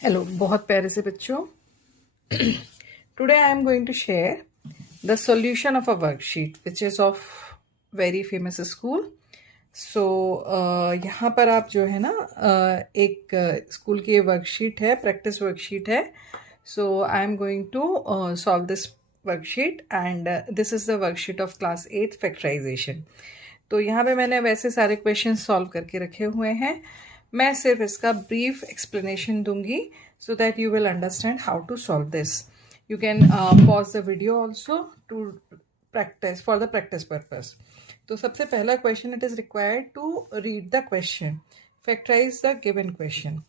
Hello बहुत प्यारे से बच्चों। Today I am going to share the solution of a worksheet which is of very famous school. So यहाँ पर आप जो है ना एक स्कूल की वर्कशीट है, प्रैक्टिस वर्कशीट है। So I am going to solve this worksheet and this is the worksheet of class 8 factorisation. तो यहाँ पे मैंने वैसे सारे क्वेश्चन सॉल्व करके रखे हुए हैं। मैं सिर्फ इसका ब्रीफ एक्सप्लेनेशन दूंगी so that you will understand how to solve this. You can pause the video also to practice for the practice purpose. तो सबसे पहला question, it is required to read the question, factorize the given question.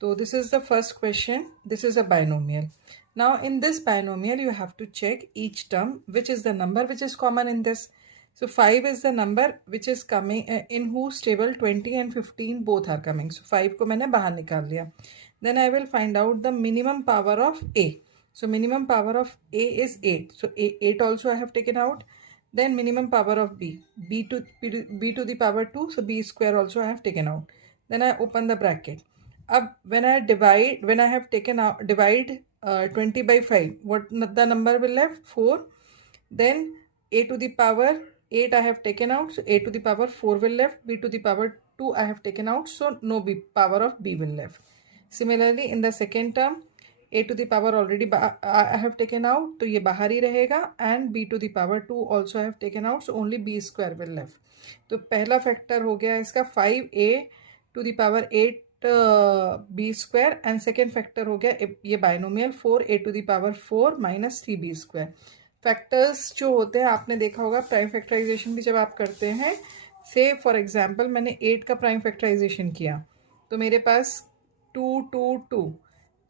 So this is the first question. This is a binomial. Now in this binomial you have to check each term which is the number which is common in this. So 5 is the number which is coming in whose table 20 and 15 both are coming. So 5 को मैंने बाहर निकाल लिया. Then I will find out the minimum power of A. So minimum power of A is 8. So 8 also I have taken out. Then minimum power of B. B to the power 2. So B square also I have taken out. Then I open the bracket. Ab when I have taken out, divide 20 by 5. What the number will left? 4. Then A to the power 8 I have taken out, so A to the power 4 will left, B to the power 2 I have taken out, so no B power of B will left. Similarly in the second term A to the power already I have taken out, तो ये बाहर ही रहेगा, and B to the power 2 also I have taken out, so only B square will left. तो पहला factor हो गया इसका 5A to the power 8 B square, and second factor हो गया ये binomial 4A to the power 4 minus 3B square. Factors जो होते हैं आपने देखा होगा प्राइम फैक्टराइजेशन भी जब आप करते हैं, से फॉर एग्जांपल मैंने 8 का प्राइम फैक्टराइजेशन किया तो मेरे पास 2 2 2,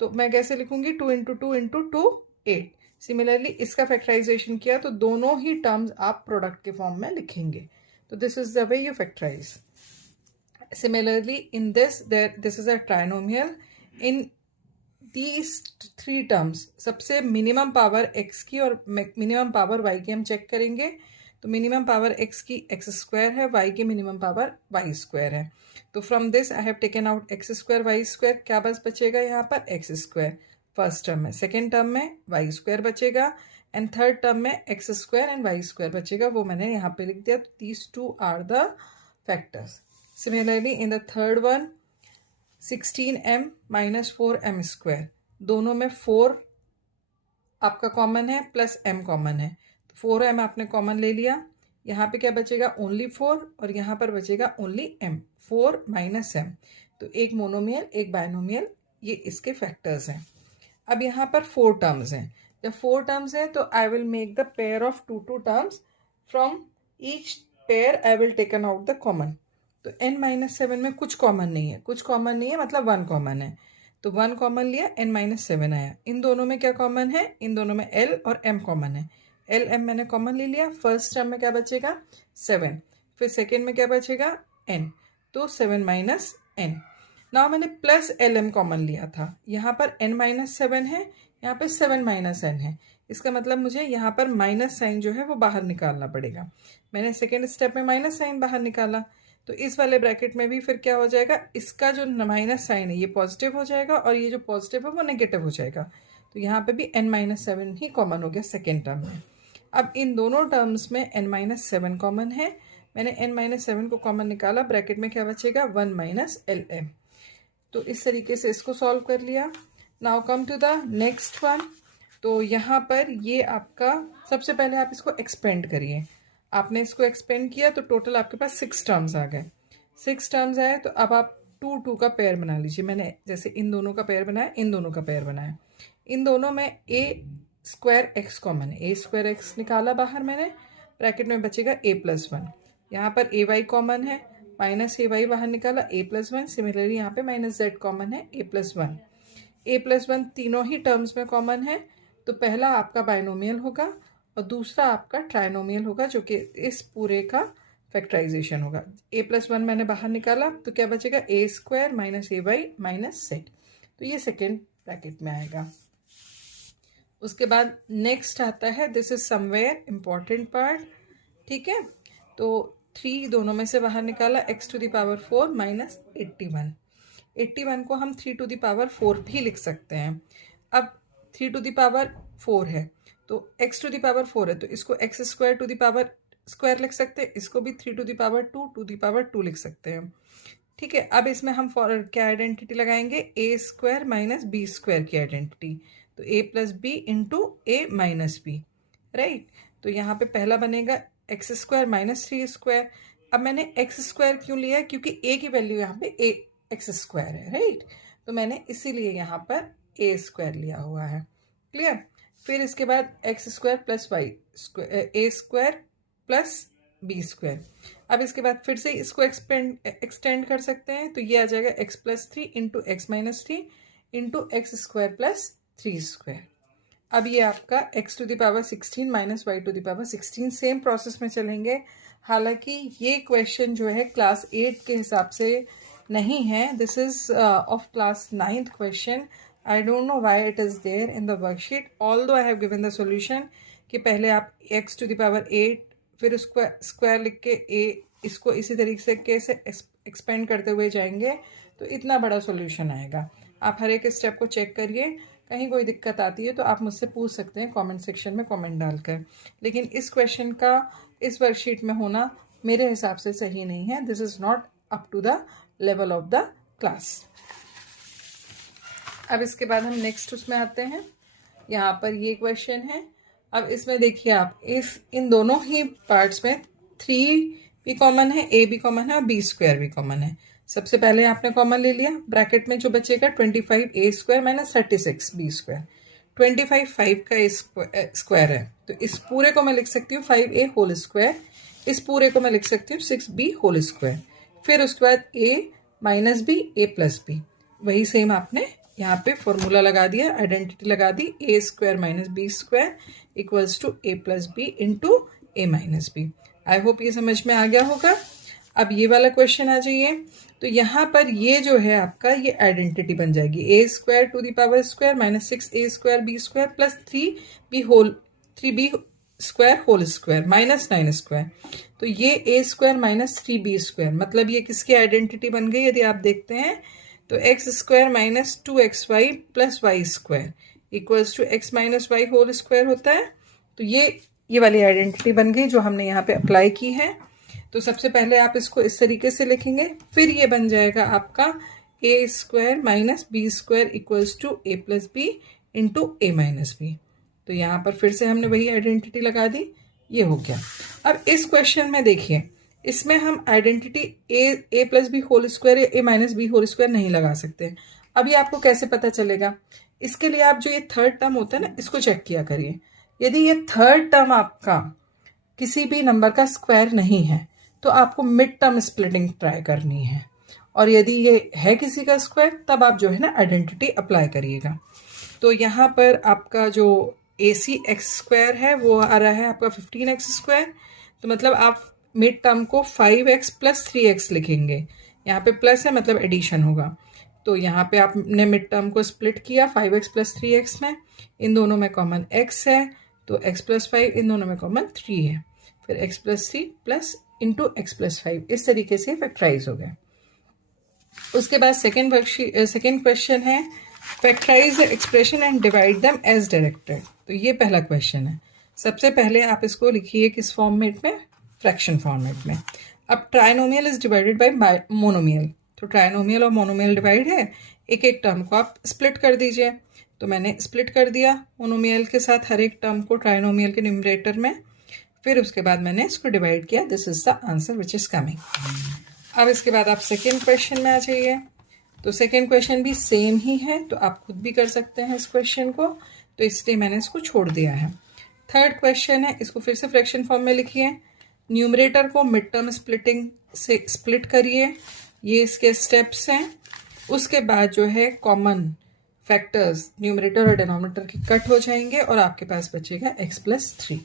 तो मैं कैसे लिखूंगी 2 इंटू 2 इंटू 2 8. सिमिलरली इसका फैक्टराइजेशन किया तो दोनों ही टर्म्स आप प्रोडक्ट के फॉर्म में लिखेंगे. तो this is the way you factorize. Similarly in this is a trinomial. In these three terms सबसे मिनिमम पावर x की और मिनिमम पावर y की हम चेक करेंगे. तो मिनिमम पावर x की x स्क्वायर है, y की मिनिमम पावर y स्क्वायर है. तो from this I have taken out x square y square. क्या बस बचेगा यहाँ पर x स्क्वायर फर्स्ट टर्म में, सेकेंड टर्म में y स्क्वायर बचेगा, एंड थर्ड टर्म में x square and y square बचेगा. वो मैंने यहाँ पे लिख दिया. These two are the factors. Similarly in the third one 16m minus 4m square, दोनों में 4 आपका कॉमन है प्लस m कॉमन है, तो 4m आपने कॉमन ले लिया. यहाँ पे क्या बचेगा ओनली 4, और यहाँ पर बचेगा ओनली m. 4 माइनस m, तो एक मोनोमियल एक बाइनोमियल, ये इसके फैक्टर्स हैं. अब यहाँ पर 4 टर्म्स हैं. जब 4 टर्म्स हैं तो I will make the pair of 2 terms. From each pair I will taken out the common. तो n-7 में कुछ कॉमन नहीं है, कुछ कॉमन नहीं है मतलब 1 कॉमन है, तो 1 कॉमन लिया, n-7 आया. इन दोनों में क्या कॉमन है? इन दोनों में l और m कॉमन है. l m मैंने कॉमन ले लिया. फर्स्ट टर्म में क्या बचेगा 7, फिर सेकेंड में क्या बचेगा n, तो 7 माइनस n. नाउ मैंने प्लस l m कॉमन लिया था, यहाँ पर n-7 है, यहाँ पर 7 माइनस n है. इसका मतलब मुझे यहाँ पर माइनस साइन जो है वो बाहर निकालना पड़ेगा. मैंने सेकेंड स्टेप में माइनस साइन बाहर निकाला, तो इस वाले ब्रैकेट में भी फिर क्या हो जाएगा, इसका जो माइनस साइन है ये पॉजिटिव हो जाएगा और ये जो पॉजिटिव है वो नेगेटिव हो जाएगा. तो यहाँ पे भी n-7 ही कॉमन हो गया सेकेंड टर्म में. अब इन दोनों टर्म्स में n-7 कॉमन है. मैंने n-7 को कॉमन निकाला, ब्रैकेट में क्या बचेगा 1 माइनस lm. तो इस तरीके से इसको सॉल्व कर लिया. Now come to the next one. तो यहाँ पर ये आपका सबसे पहले आप इसको एक्सपेंड करिए. आपने इसको एक्सपेंड किया तो टोटल आपके पास 6 टर्म्स आ गए. 6 टर्म्स आए तो अब आप 2 2 का पेयर बना लीजिए. मैंने जैसे इन दोनों का पेयर बनाया, इन दोनों का पेयर बनाया. इन दोनों में a स्क्वायर x कॉमन है, a स्क्वायर x निकाला बाहर मैंने, ब्रैकेट में बचेगा a+1. यहाँ पर ay कॉमन है, माइनस ay बाहर निकाला, a+1. सिमिलरली यहाँ पे माइनस z कॉमन है, a+1. a+1 तीनों ही टर्म्स में कॉमन है, तो पहला आपका बाइनोमियल होगा और दूसरा आपका ट्राइनोमियल होगा, जो कि इस पूरे का फैक्टराइजेशन होगा. a+1 मैंने बाहर निकाला तो क्या बचेगा a square minus ay minus z. तो ये सेकेंड ब्रैकेट में आएगा. उसके बाद नेक्स्ट आता है, this is somewhere important part. ठीक है, तो 3 दोनों में से बाहर निकाला, x to the power 4 minus 81. 81 को हम 3 टू द पावर 4 भी लिख सकते हैं। अब 3 टू द पावर 4 है तो x टू द पावर 4 है तो इसको x square to the power square लिख सकते हैं, इसको भी 3 to the power 2 to the power 2 लिख सकते हैं। ठीक है, अब इसमें हम क्या आइडेंटिटी लगाएंगे, A square minus B square की आइडेंटिटी। तो a plus B into A minus B, right. तो यहाँ पे पहला बनेगा एक्स स्क्वायर माइनस 3 स्क्वायर। अब मैंने एक्स स्क्वायर क्यों लिया है, क्योंकि a की वैल्यू यहाँ पे ए एक्स स्क्वायर है, राइट। तो मैंने इसीलिए यहाँ पर ए स्क्वायर लिया हुआ है, क्लियर। फिर इसके बाद x square plus y square, a square plus b square. अब इसके बाद फिर से इसको एक्सटेंड कर सकते हैं, तो ये आ जाएगा x plus 3 into x minus 3 into x square plus 3 square. अब ये आपका x to the power 16 minus y to the power 16 same process में चलेंगे। हालांकि ये क्वेश्चन जो है क्लास 8 के हिसाब से नहीं है, this is of class 9th question. I don't know why it is there in the worksheet, although I have given the solution कि पहले आप x टू द पावर 8 फिर उसको स्क्वायर लिख के इसको इसी तरीके से एक्सपेंड करते हुए जाएंगे तो इतना बड़ा सॉल्यूशन आएगा। आप हर एक स्टेप को चेक करिए, कहीं कोई दिक्कत आती है तो आप मुझसे पूछ सकते हैं कमेंट सेक्शन में कमेंट डालकर। लेकिन इस क्वेश्चन का इस वर्कशीट में होना मेरे हिसाब से सही नहीं है, this is not up to the level of the class. अब इसके बाद हम नेक्स्ट उसमें आते हैं, यहाँ पर ये क्वेश्चन है। अब इसमें देखिए आप, इस इन दोनों ही पार्ट्स में 3 भी कॉमन है, a भी कॉमन है और b स्क्वायर भी कॉमन है। सबसे पहले आपने कॉमन ले लिया, ब्रैकेट में जो बचेगा 25 a square minus 36 b square. 25 5 का स्क्वायर है तो इस पूरे को मैं लिख सकती हूँ 5a होल स्क्वायर, इस पूरे को मैं लिख सकती हूँ 6b होल स्क्वायर। फिर उसके बाद a minus b a plus b, वही सेम आपने यहाँ पे फॉर्मूला लगा दिया, आइडेंटिटी लगा दी, a square minus B square equals to a plus B into A minus b. I hope ये समझ में आ गया होगा। अब ये वाला क्वेश्चन आ जाइए, तो यहाँ पर ये जो है आपका ये आइडेंटिटी बन जाएगी, a square to the power square minus 6a square b square plus 3b square whole square minus 9 square. तो ये ए स्क्वायर माइनस 3b स्क्वायर, मतलब ये किसकी आइडेंटिटी बन गई, यदि आप देखते हैं तो x square minus 2xy plus y square equals to x minus y whole square होता है। तो ये वाली आइडेंटिटी बन गई जो हमने यहाँ पे अप्लाई की है। तो सबसे पहले आप इसको इस तरीके से लिखेंगे, फिर ये बन जाएगा आपका a square minus B square equals to a plus B into A minus b. तो यहाँ पर फिर से हमने वही आइडेंटिटी लगा दी, ये हो गया। अब इस क्वेश्चन में देखिए, इसमें हम आइडेंटिटी ए प्लस बी होल स्क्वायर ए माइनस बी होल स्क्वायर नहीं लगा सकते। अब ये आपको कैसे पता चलेगा, इसके लिए आप जो ये थर्ड टर्म होता है ना, इसको चेक किया करिए। यदि ये थर्ड टर्म आपका किसी भी नंबर का स्क्वायर नहीं है तो आपको मिड टर्म स्प्लिटिंग ट्राई करनी है, और यदि ये है किसी का स्क्वायर तब आप जो है ना आइडेंटिटी अप्लाई करिएगा। तो यहाँ पर आपका जो ए सी एक्स स्क्वायर है वो आ रहा है आपका 15x स्क्वायर, तो मतलब आप मिड टर्म को 5x प्लस 3x लिखेंगे, यहाँ पे प्लस है मतलब एडिशन होगा। तो यहाँ पे आपने मिड टर्म को स्प्लिट किया 5x प्लस 3x में, इन दोनों में कॉमन x है तो x प्लस 5, इन दोनों में कॉमन 3 है, फिर x plus 3 plus into x plus 5, इस तरीके से फैक्टराइज हो गया। उसके बाद सेकेंड क्वेश्चन है, factorize the expression and divide them as directed. तो ये पहला क्वेश्चन है। सबसे पहले आप इसको लिखिए किस फॉर्मेट में, फ्रैक्शन फॉर्मेट में। अब trinomial is divided by monomial, तो ट्राइनोमियल और मोनोमियल डिवाइड है, एक एक टर्म को आप स्प्लिट कर दीजिए। तो मैंने स्प्लिट कर दिया मोनोमियल के साथ हर एक टर्म को ट्राइनोमियल के न्यूमरेटर में, फिर उसके बाद मैंने इसको डिवाइड किया, this is the answer which is coming. अब इसके बाद आप सेकेंड क्वेश्चन में आ जाइए। तो सेकेंड क्वेश्चन भी सेम ही है, तो आप खुद भी कर सकते हैं इस क्वेश्चन को, तो इसलिए मैंने इसको छोड़ दिया है। थर्ड क्वेश्चन है, इसको फिर से फ्रैक्शन फॉर्म में लिखिए, न्यूमरेटर को मिड टर्म स्प्लिटिंग से स्प्लिट करिए, ये इसके स्टेप्स हैं। उसके बाद जो है कॉमन फैक्टर्स न्यूमरेटर और डिनोमिनेटर के कट हो जाएंगे और आपके पास बचेगा x प्लस 3।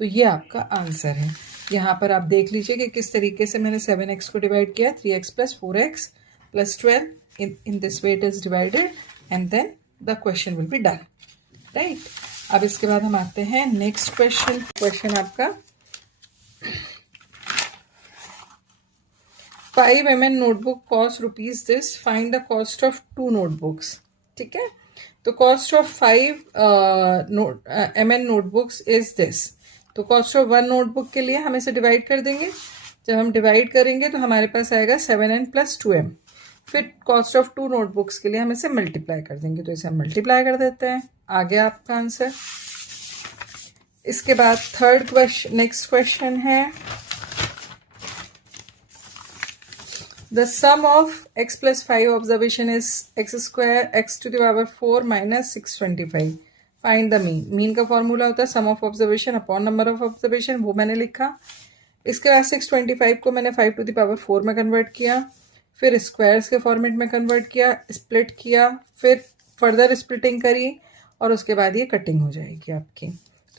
तो ये आपका आंसर है। यहाँ पर आप देख लीजिए कि किस तरीके से मैंने 7x को डिवाइड किया, 3x plus 4x plus 12 in this way it is divided and then the question will be done, right? अब इसके बाद हम आते हैं नेक्स्ट क्वेश्चन आपका 5 ml notebook cost rupees this. Find the cost of 2 notebooks. ठीक है, तो cost of 5 ml notebooks is this. तो कॉस्ट ऑफ 1 नोटबुक के लिए हम इसे डिवाइड कर देंगे. जब हम डिवाइड करेंगे तो हमारे पास आएगा 7n + 2m. फिर कॉस्ट ऑफ 2 नोटबुक्स के लिए हम इसे मल्टीप्लाई कर देंगे. तो इसे हम मल्टीप्लाई कर देते हैं. आ गया आपका आंसर. इसके बाद नेक्स्ट क्वेश्चन है, the sum of x plus 5 observation is x square x to the power 4 minus 625. Find the mean. Mean का फॉर्मूला होता है sum of observation upon number of observation, वो मैंने लिखा. इसके बाद 625 को मैंने 5 to the power 4 में कन्वर्ट किया, फिर स्क्वायर्स के फॉर्मेट में कन्वर्ट किया, स्प्लिट किया, फिर फर्दर स्प्लिटिंग करी और उसके बाद ये कटिंग हो जाएगी आपकी.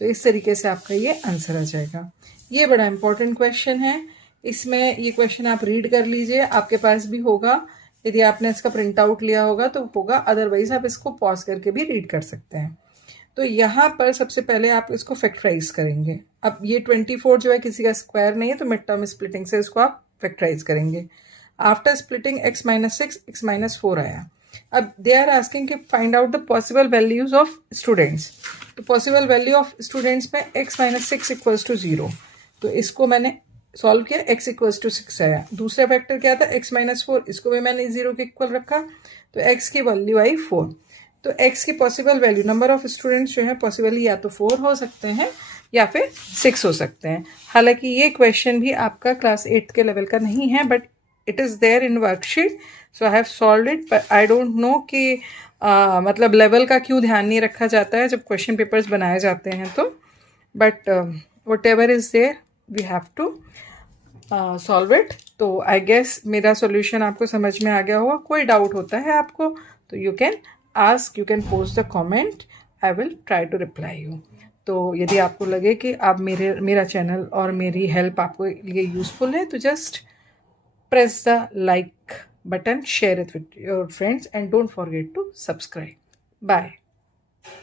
तो इस तरीके से आपका ये आंसर आ जाएगा. ये बड़ा इंपॉर्टेंट क्वेश्चन है. इसमें ये क्वेश्चन आप रीड कर लीजिए, आपके पास भी होगा. यदि आपने इसका प्रिंट आउट लिया होगा तो होगा, अदरवाइज आप इसको पॉज करके भी रीड कर सकते हैं. तो यहाँ पर सबसे पहले आप इसको फैक्टराइज करेंगे. अब ये 24 जो है किसी का स्क्वायर नहीं है, तो मिड टर्म स्प्लिटिंग से इसको आप फैक्टराइज करेंगे. आफ्टर स्प्लिटिंग x - 6 x - 4 आया. अब दे आर आस्किंग कि find out the possible values of students. तो पॉसिबल वैल्यू ऑफ स्टूडेंट्स में x - 6 = 0. तो इसको मैंने सॉल्व किया, x = 6 आया. दूसरा फैक्टर क्या था, x - 4, इसको भी मैंने 0 के इक्वल रखा, तो x की वैल्यू आई 4. तो x की possible value, number of students जो है पॉसिबली या तो 4 हो सकते हैं या फिर 6 हो सकते हैं. हालांकि ये क्वेश्चन भी आपका क्लास 8 के लेवल का नहीं है, but it is there in worksheet, so I have solved it. But I don't know कि मतलब लेवल का क्यों ध्यान नहीं रखा जाता है जब क्वेश्चन पेपर्स बनाए जाते हैं. तो but whatever is there we have to solve it. तो आई गेस मेरा सॉल्यूशन आपको समझ में आ गया होगा. कोई डाउट होता है आपको तो you can ask, you can post the comment, I will try to reply you. तो यदि आपको लगे कि आप मेरा चैनल और मेरी हेल्प आपको लिए यूज़फुल है, तो just press the like button, share it with your friends, and don't forget to subscribe. Bye.